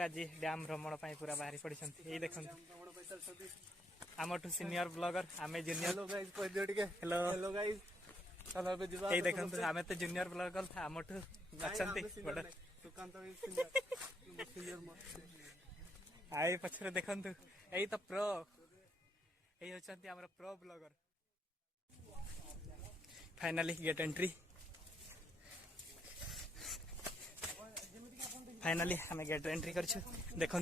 आज डैम भ्रमण पूरा बाहरी पड़ी ये देखो आमठू सीनियर ब्लॉगर आमे जूनियर हेलो हेलो गाइस ये देखो आम तो जूनियर ब्लॉगर आमठू अच्छा आई पछरे देखु यही तो प्रो यही होचंती हमर pro blogger finally get entry finally हमें गेट एंट्री कर देखु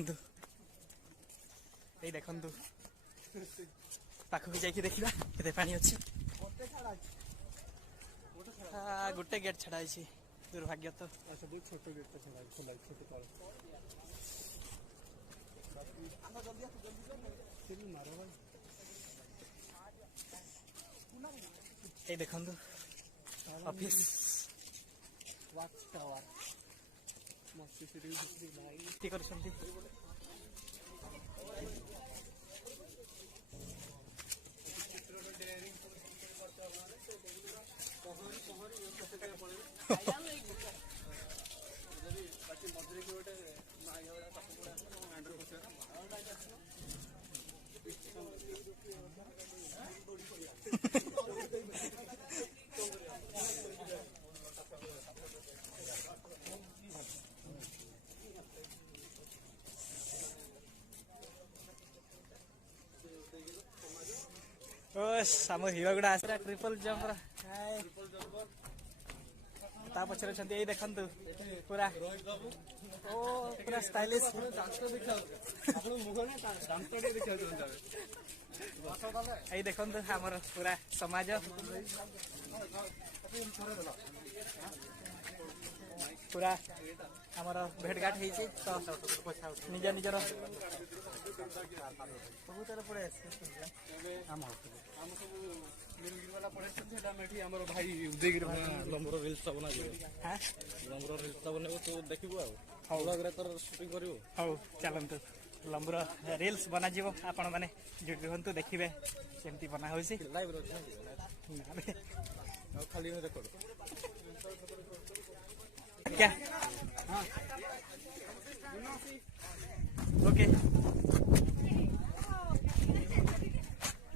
ये देखु पाखक जाकि देखा केते पानी अच्छी गोटे गेट छड़ा दुर्भाग्य तो छोट गेट ये देखु ऑफिस वाच टावर मस्ती कर आम हिरो गुड़ा आसरा ट्रिपल जंपर ता पछरे छंती एई देखंतु पूरा ओ पूरा स्टाइलिश एई देखंतु हमर पूरा समाज पूरा हमर भेटघाट होइछि तो निज निजर बहुत पड़े भाई उदयगिरी लंबर रिल्स बना लंबर रिल्स बनेबो तो देखिबो आ ब्लॉग तो शूटिंग करिवो हाउ चलंतु लंबर रिल्स बना जीवो आपण माने जुड़ हंतु देखिबे केमती बना होइछि लाइव रो खाली में देखो क्या हां ओके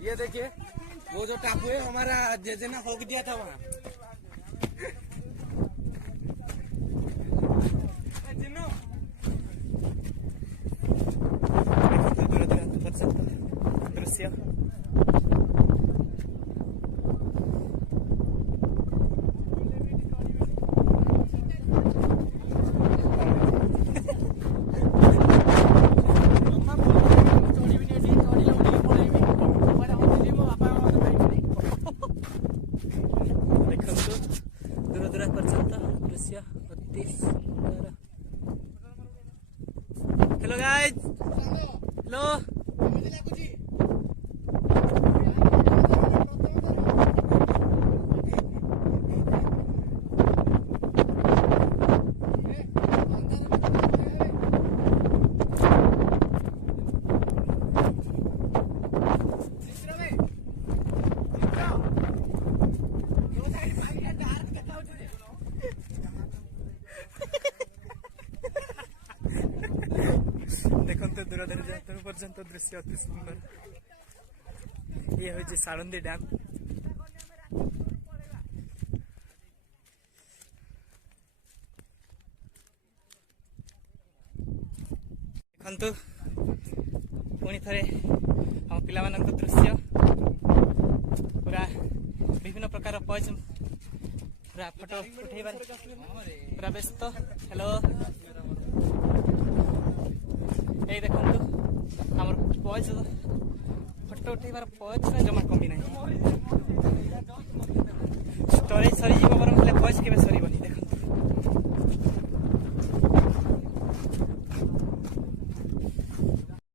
ये देखिए वो जो टापू है हमारा जेजे ने होक दिया था वहाँ दृश्य हेलो गाइस हेलो दूर पर्यंत दृश्य अति सुंदर ये हूँ सालंदी डैम देखु पुणी थे हम पिला दृश्य पूरा विभिन्न प्रकार पॉज पूरा फोटो उठेबार पूरा व्यस्त हेलो ये देखो आमर पॉज फोटो उठेबार पॉज जमा कमी ना स्टोरेज सरी जीव